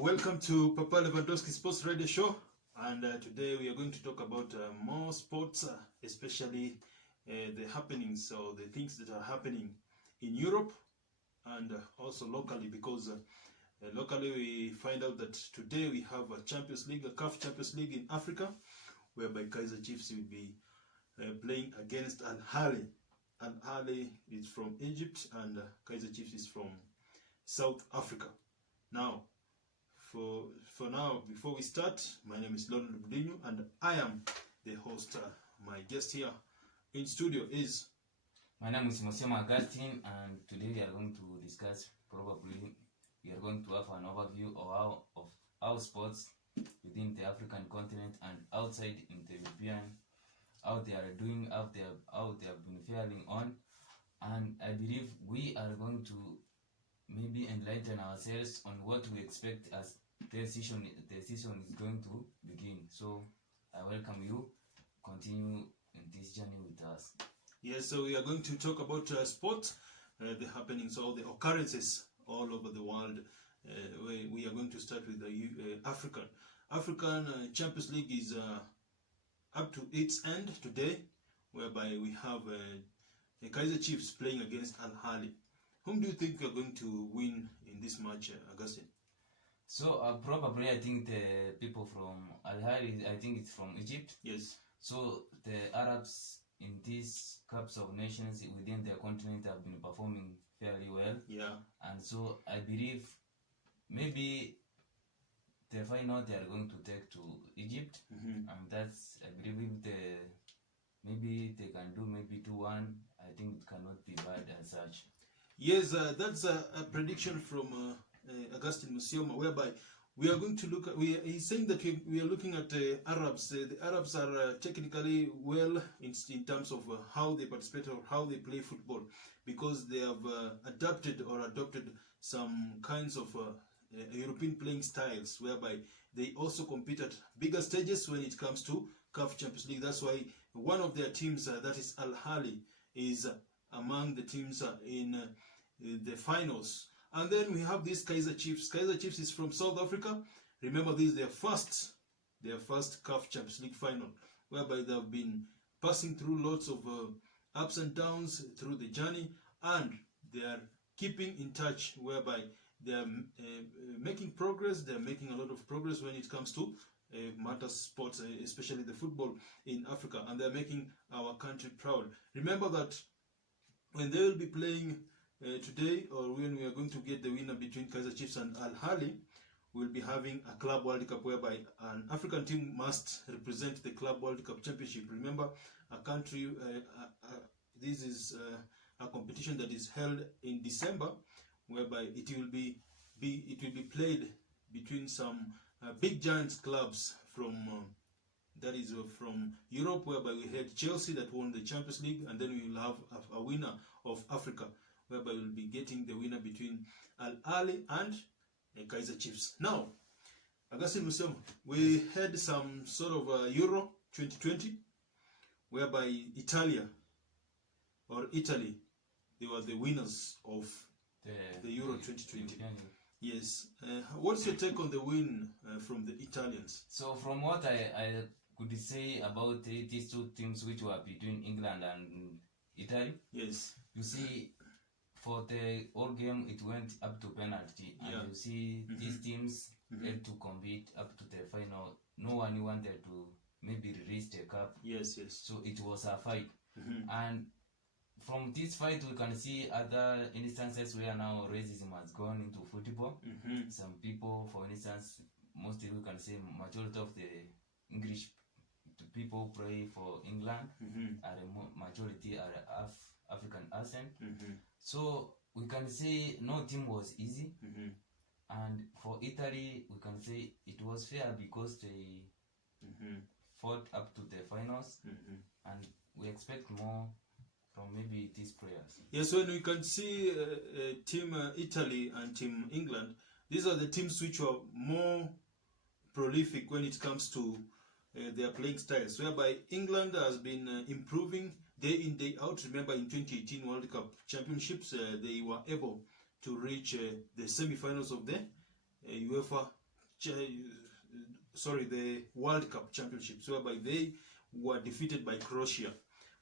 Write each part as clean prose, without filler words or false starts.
Welcome to Papa Lewandowski Sports Radio Show, and today we are going to talk about more sports, especially the happenings or the things that are happening in Europe and also locally, because locally we find out that today we have a Champions League, a CAF Champions League in Africa, whereby Kaizer Chiefs will be playing against Al Ahly. Al Ahly is from Egypt and Kaizer Chiefs is from South Africa. Now, for now, before we start, my name is London Budinho and I am the host. My guest here in studio is... My name is Mosioma Augustine, and today we are going to discuss, we are going to have an overview of how sports within the African continent and outside in the European, how they are doing, how they have been faring on, and I believe we are going to maybe enlighten ourselves on what we expect as the season is going to begin. So I welcome you. Continue in this journey with us. Yes, so we are going to talk about sport, the happenings, all the occurrences all over the world. We are going to start with the African Champions League is up to its end today, whereby we have the Kaizer Chiefs playing against Al Ahly. Whom do you think are going to win in this match, Augustine? So probably I think the people from Al Ahly, I think it's from Egypt. Yes. So the Arabs in these Cups of Nations within their continent have been performing fairly well. Yeah. And so I believe maybe the final they are going to take to Egypt. And that's, I believe maybe they can do maybe 2-1. I think it cannot be bad as such. Yes, that's a prediction from Augustine Musioma, whereby we are going to look at, he's saying that we are looking at Arabs. The Arabs are technically well in terms of how they participate or how they play football, because they have adopted some kinds of European playing styles, whereby they also compete at bigger stages when it comes to CAF Champions League. That's why one of their teams, that is Al Ahly, is among the teams in the finals. And then we have this Kaizer Chiefs. Kaizer Chiefs is from South Africa. Remember, this is their first CAF Champions League final, whereby they have been passing through lots of ups and downs through the journey, and they are keeping in touch, whereby they are making progress. They are making a lot of progress when it comes to matters sports, especially the football in Africa, and they are making our country proud. Remember that when they will be playing today, or when we are going to get the winner between Kaizer Chiefs and Al Ahly, we'll be having a Club World Cup, whereby an African team must represent the Club World Cup Championship. Remember, a country, this is a competition that is held in December, whereby it will be played between some big giants clubs from from Europe, whereby we had Chelsea that won the Champions League, and then we will have a winner of Africa, whereby we will be getting the winner between Al Ahly and Kaizer Chiefs. Now, Augustine Musioma, we had some sort of Euro 2020, whereby Italy, they were the winners of the Euro 2020. Yes. What's your take on the win from the Italians? So from what I could say about these two teams, which were between England and Italy, yes, you see, for the whole game it went up to penalty, and you see these teams had to compete up to the final. No one wanted to maybe release the cup. Yes, yes. So it was a fight, and from this fight we can see other instances where now racism has gone into football. Some people, for instance, mostly we can say majority of the English people play for England are a majority are African accent. So we can say no team was easy, and for Italy we can say it was fair because they fought up to the finals, and we expect more from maybe these players. Yes, when we can see Team Italy and Team England, these are the teams which are more prolific when it comes to their playing styles, whereby England has been improving day in, day out. Remember, in 2018 World Cup Championships, they were able to reach the semi-finals of the UEFA the World Cup championships, whereby they were defeated by Croatia.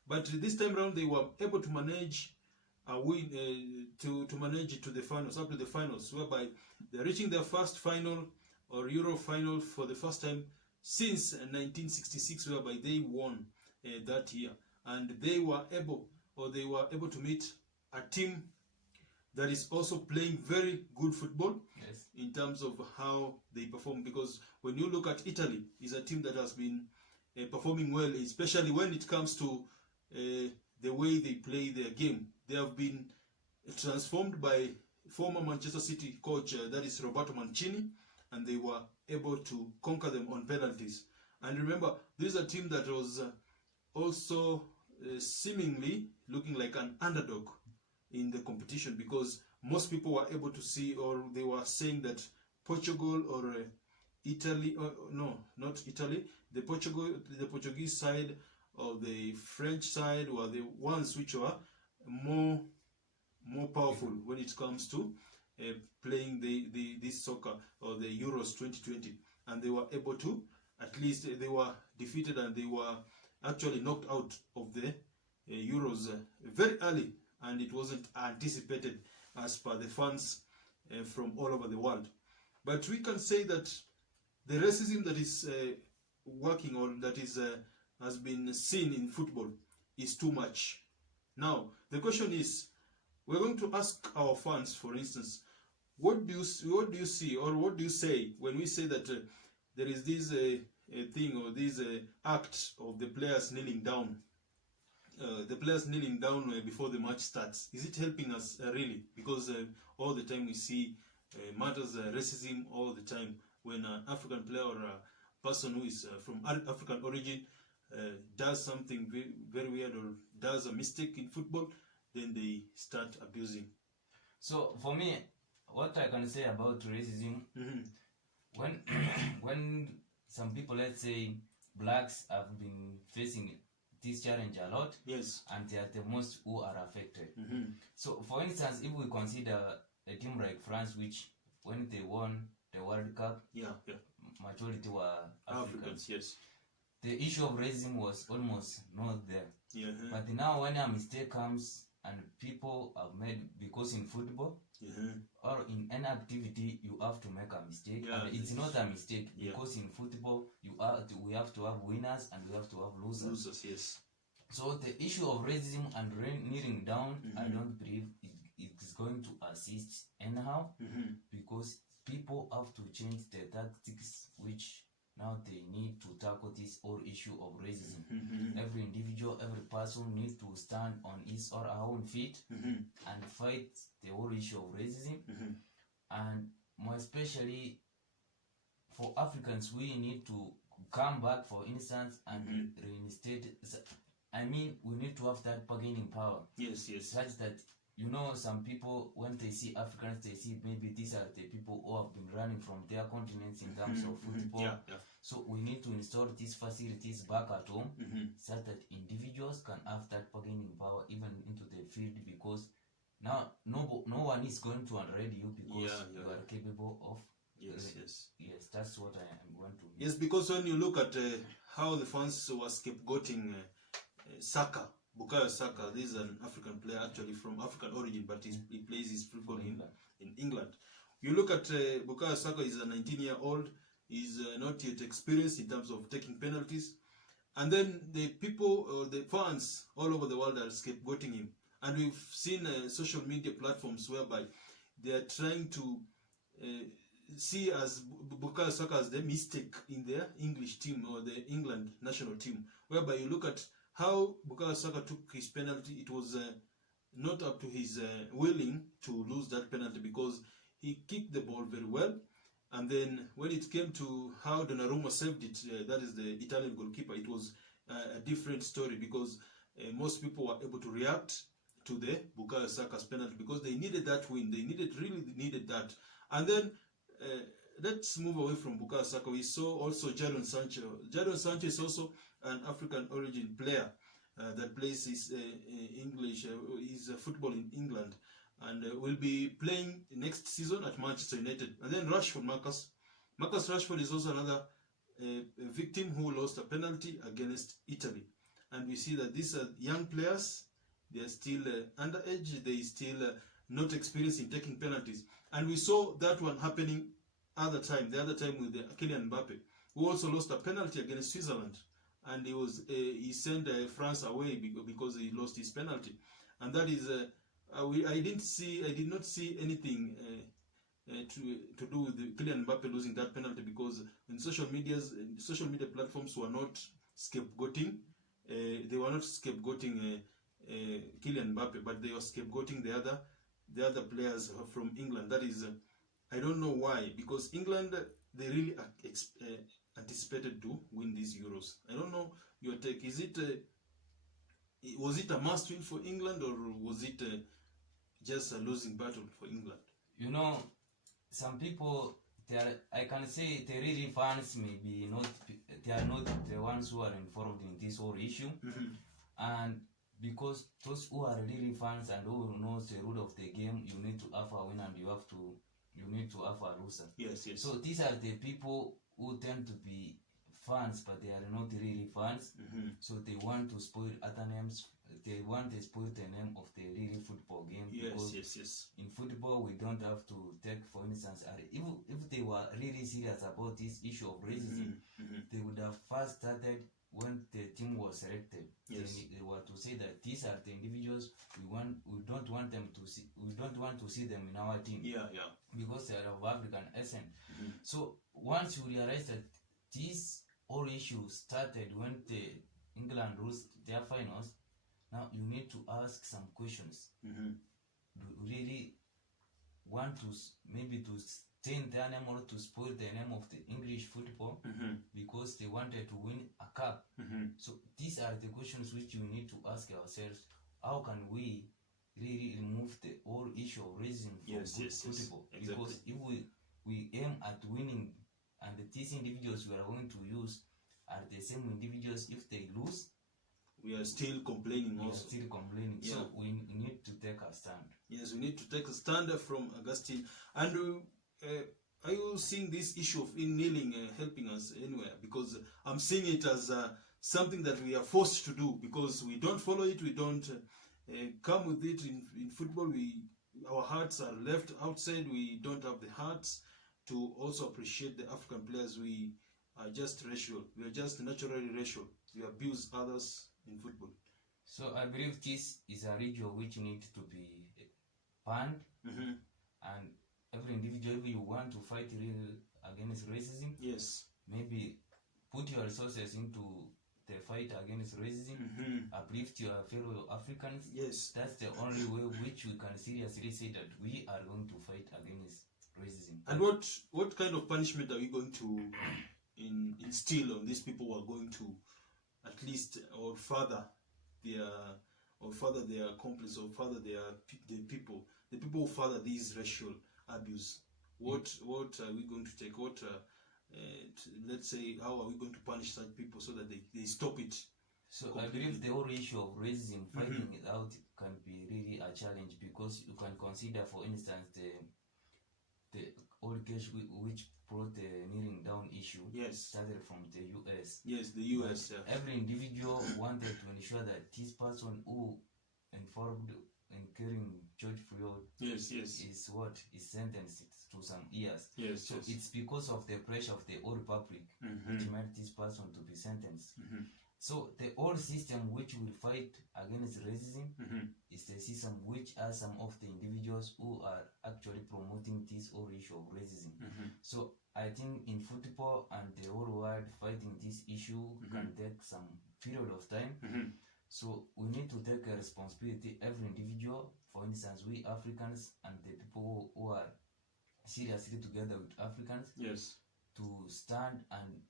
But this time around, they were able to manage a win, to manage to the finals, up to the finals, whereby they're reaching their first final or Euro final for the first time since 1966, whereby they won that year, and they were able to meet a team that is also playing very good football. Yes. In terms of how they perform, because when you look at Italy, is a team that has been performing well, especially when it comes to the way they play their game. They have been transformed by former Manchester City coach, that is Roberto Mancini, and they were able to conquer them on penalties. And remember, this is a team that was also seemingly looking like an underdog in the competition, because most people were able to see, or they were saying that Portugal or Italy, no, not Italy, the Portuguese side or the French side were the ones which were more powerful when it comes to playing this soccer or the Euros 2020, and they were able to, at least they were defeated, and they were actually knocked out of the Euros very early, and it wasn't anticipated as per the fans from all over the world. But we can say that the racism that is working, or that is has been seen in football, is too much. Now the question is, we're going to ask our fans, for instance, what do you see, or what do you say when we say that there is this thing, or this act of the players kneeling down? Before the match starts. Is it helping us really? Because all the time we see matters racism all the time. When an African player or a person who is from African origin does something very weird, or does a mistake in football, then they start abusing. So for me, what I can say about racism, when some people, let's say blacks, have been facing this challenge a lot, yes, and they are the most who are affected. So for instance, if we consider a team like France, which when they won the World Cup, majority were Africans. Yes, the issue of racism was almost not there. But now when a mistake comes and people have made, because in football or in any activity you have to make a mistake, and it's not a mistake, because in football we have to have winners and we have to have losers. Yes. So the issue of racism and kneeling down, I don't believe it's going to assist anyhow, because people have to change their tactics, which now they need to tackle this whole issue of racism. Every individual, every person needs to stand on his or her own feet and fight the whole issue of racism. And more especially for Africans, we need to come back, for instance, and reinstate. I mean, we need to have that bargaining power. Yes. Such that, you know, some people, when they see Africans, they see maybe these are the people who have been running from their continents in terms of football. So we need to install these facilities back at home, so that individuals can have that bargaining power even into the field, because now no one is going to underrate you, because you are capable of. Yes, that's what I am going to. Yes, because when you look at how the fans were scapegoating Saka, Bukayo Saka, this is an African player, actually from African origin, but he plays his football in England. You look at Bukayo Saka, is a 19-year-old, he's not yet experienced in terms of taking penalties, and then the people, the fans all over the world are scapegoating him. And we've seen social media platforms whereby they are trying to see as Bukayo Saka as the mistake in their English team, or the England national team, whereby you look at how Bukayo Saka took his penalty. It was not up to his willing to lose that penalty, because he kicked the ball very well, and then when it came to how Donnarumma saved it, that is the Italian goalkeeper, it was a different story, because most people were able to react to the Bukayo Saka's penalty, because they needed that win. They really needed that. And then let's move away from Bukayo Saka. We saw also Jadon Sancho. Jadon Sancho is also an African origin player that plays his his football in England, and will be playing next season at Manchester United. And then Rashford, Marcus, Marcus Rashford is also another a victim who lost a penalty against Italy. And we see that these are young players. They are still underage. They still not experienced in taking penalties. And we saw that one happening the other time with Kylian Mbappe, who also lost a penalty against Switzerland. And he sent France away because he lost his penalty. And that is, I did not see anything to do with Kylian Mbappe losing that penalty, because in social media platforms were not scapegoating. They were not scapegoating Kylian Mbappe, but they were scapegoating the other players from England. That is, I don't know why, because England, they really anticipated to win these Euros. I don't know your take. Was it a must win for England, or was it just a losing battle for England? You know, some people, I can say the really fans maybe not, they are not the ones who are involved in this whole issue. And because those who are really fans and who knows the rule of the game, you need to have a win and you need to have a loser. Yes. So these are the people who tend to be fans, but they are not really fans. So they want to spoil other names. They want to spoil the name of the really football game. Yes. In football, we don't have to take, for instance, if they were really serious about this issue of racism, they would have first started when the team was selected. Yes. They were to say that these are the individuals we don't want to see them in our team. Because they are of African accent. So once you realize that this whole issue started when the England lost their finals, now you need to ask some questions. Do you really want to maybe to stain their name or to spoil the name of the English football because they wanted to win a cup? So these are the questions which you need to ask ourselves. How can we really remove the whole issue of racism from football? Exactly. Because if we aim at winning, and these individuals we are going to use are the same individuals, if they lose, we are still complaining also. So we need to take a stand. Yes, we need to take a stand from Augustine. And are you seeing this issue of kneeling helping us anywhere? Because I'm seeing it as something that we are forced to do, because we don't follow it, we don't come with it in football. Our hearts are left outside. We don't have the hearts to also appreciate the African players. We are just racial. We are just naturally racial. We abuse others in football. So I believe this is a region which needs to be banned. And every individual, if you want to fight against racism, maybe put your resources into the fight against racism, uplift your fellow Africans. That's the only way which we can seriously say that we are going to fight against racism. And what kind of punishment are we going to instill on these people who are going to at least or further their accomplice, or further the people who further these racial abuse? What are we going to take? Let's say, how are we going to punish such people so that they stop it? So I believe the whole issue of racism, fighting it out, can be really a challenge, because you can consider, for instance, the old case which brought the kneeling down issue started from the US. The US. Every individual wanted to ensure that this person who involved in killing George Floyd is sentenced to some years. So it's because of the pressure of the whole public which made this person to be sentenced. So the whole system which will fight against racism is the system which has some of the individuals who are actually promoting this whole issue of racism. So I think in football and the whole world, fighting this issue can take some period of time. So we need to take a responsibility, every individual, for instance, we Africans and the people who are seriously together with Africans, to stand and,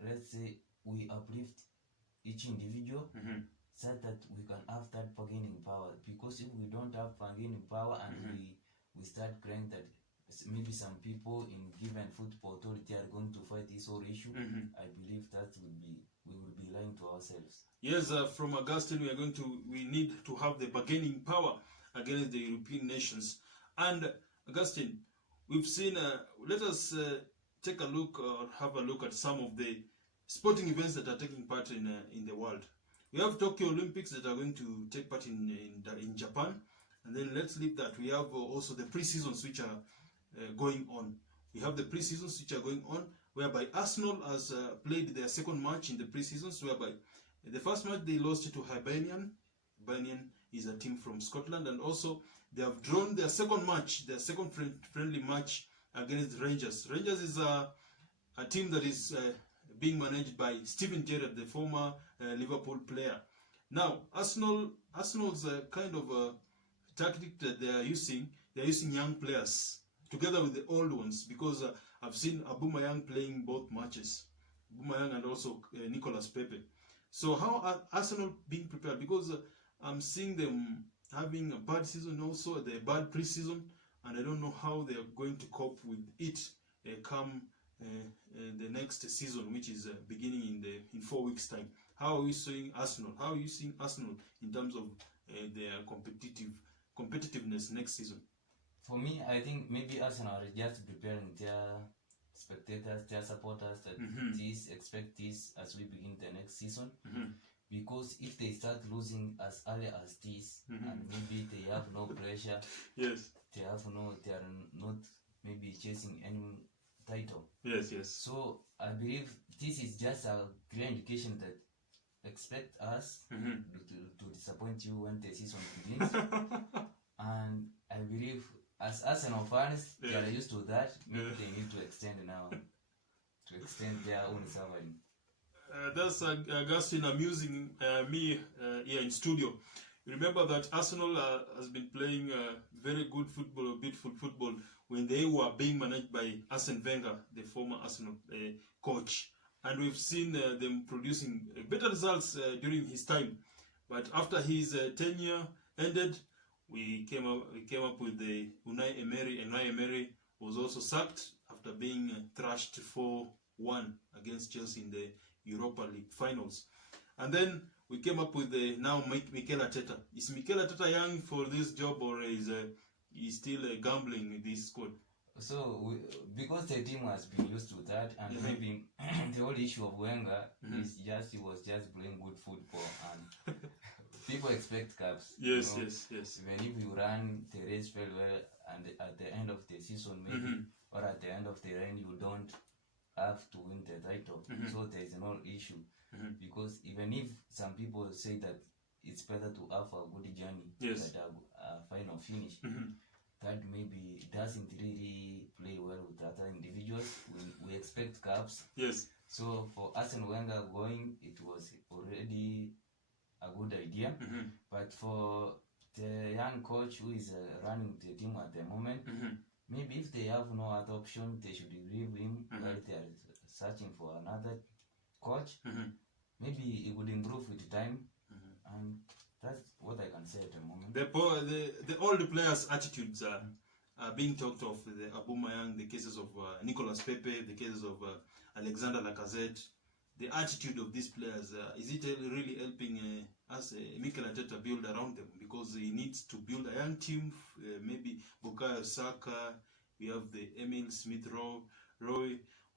let's say, we uplift each individual so that we can have that bargaining power. Because if we don't have bargaining power and we start crying that maybe some people in given football authority are going to fight this whole issue, I believe that we will be lying to ourselves. Yes, from Augustine, we need to have the bargaining power against the European nations. And Augustine, we've seen, let us take a look or have a look at some of the sporting events that are taking part in the world. We have Tokyo Olympics that are going to take part in Japan, and then let's leave that. We have also the pre-seasons which are going on. We have the pre-seasons which are going on, whereby Arsenal has played their second match in the pre-seasons, whereby the first match they lost to Hibernian. Hibernian is a team from Scotland, and also they have drawn their second match, their second friendly match against Rangers. Rangers is a team that is being managed by Steven Gerrard, the former Liverpool player. Now, Arsenal's kind of a tactic that they are using young players together with the old ones, because I've seen Aubameyang playing both matches, Aubameyang and also Nicolas Pepe. So how are Arsenal being prepared? Because I'm seeing them having a bad season, also the bad pre-season, and I don't know how they are going to cope with it come the next season, which is beginning in 4 weeks' time. How are we seeing Arsenal? How are you seeing Arsenal in terms of their competitiveness next season? For me, I think maybe Arsenal are just preparing their spectators, their supporters, that expect this as we begin the next season. Because if they start losing as early as this, and maybe they have no pressure, yes, they are not maybe chasing any title. Yes. So I believe this is just a clear indication that expect us to disappoint you when the season begins. And I believe as Arsenal fans, they are used to that. Maybe they need to extend now, to extend their own suffering. That's Augustine amusing me here in studio. Remember that Arsenal has been playing very good football, or beautiful football, when they were being managed by Arsene Wenger, the former Arsenal coach. And we've seen them producing better results during his time. But after his tenure ended, we came up with the Unai Emery, and Unai Emery was also sacked after being thrashed 4-1 against Chelsea in the Europa League finals. And then we came up with now Mikel Arteta. Is Mikel Arteta young for this job, or is he still gambling with this squad? So, because the team has been used to that, and maybe the whole issue of Wenger is he was just playing good football, and people expect caps. Yes. Even if you run the race very well, and at the end of the season, maybe, or at the end of the run, you don't have to win the title. So there is no issue. Because even if some people say that it's better to have a good journey than a final finish, that maybe doesn't really play well with other individuals. We expect caps. Yes. So for Arsene Wenger going, it was already a good idea. But for the young coach who is running the team at the moment, maybe if they have no other option, they should leave him while they are searching for another coach. Maybe it would improve with time, and that's what I can say at the moment. All the players' attitudes are being talked of. The Aubameyang, the cases of Nicolas Pepe, the cases of Alexander Lacazette. The attitude of these players, is it really helping us, Mikel Arteta, build around them? Because he needs to build a young team, maybe Bukayo Saka, we have the Emil Smith-Rowe,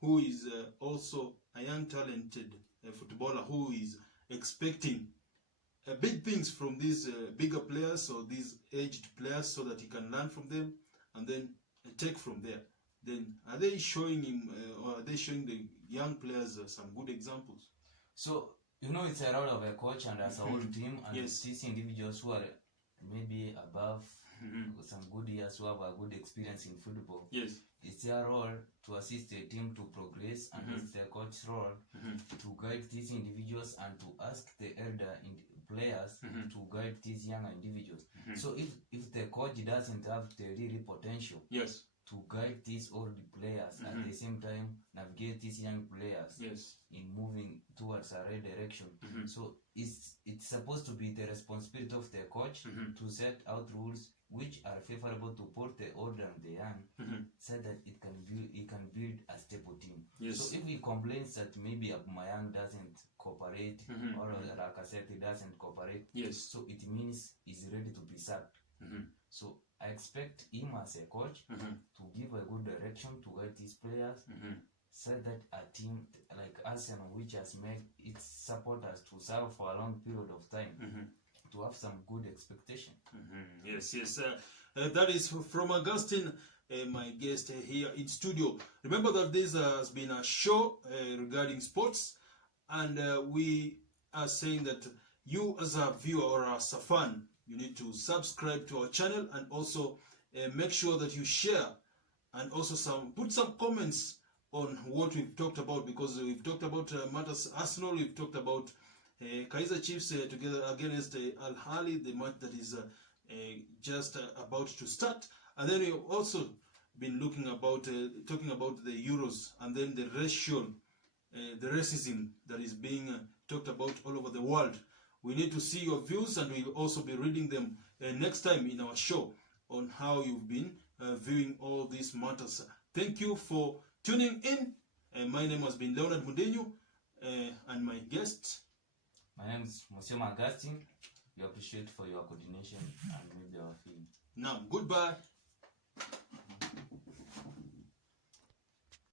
who is also a young talented footballer who is expecting big things from these bigger players or these aged players, so that he can learn from them and then take from there. Then are they showing him or are they showing the young players some good examples? So it's a role of a coach and as a whole team, and these individuals who are maybe above some good years, who have a good experience in football. Yes. It's their role to assist the team to progress, and it's their coach's role to guide these individuals and to ask the elder players to guide these younger individuals. So if the coach doesn't have the real potential to guide these old players, at the same time navigate these young players in moving towards a right direction, so it's supposed to be the responsibility of the coach to set out rules which are favorable to both the old and the young, so that it can build a stable team. So if he complains that maybe Aubameyang doesn't cooperate or Lacazette doesn't cooperate, so it means he's ready to be sacked. So I expect him as a coach to give a good direction to guide these players said that a team like Arsenal, which has made its supporters to serve for a long period of time, to have some good expectation. Yes, yes. That is from Augustine, my guest here in studio. Remember that this has been a show regarding sports, and we are saying that you as a viewer or as a fan, you need to subscribe to our channel, and also make sure that you share, and also put some comments on what we've talked about, because we've talked about matters Arsenal, we've talked about Kaiser Chiefs together against Al Ahly, the match that is just about to start, and then we've also been looking about talking about the Euros, and then the the racism that is being talked about all over the world. We need to see your views, and we'll also be reading them next time in our show on how you've been viewing all these matters. Thank you for tuning in. My name has been Leonard Mudenyu, and my guest. My name is Monsieur Augustine. We appreciate for your coordination and maybe our feed. Now, goodbye.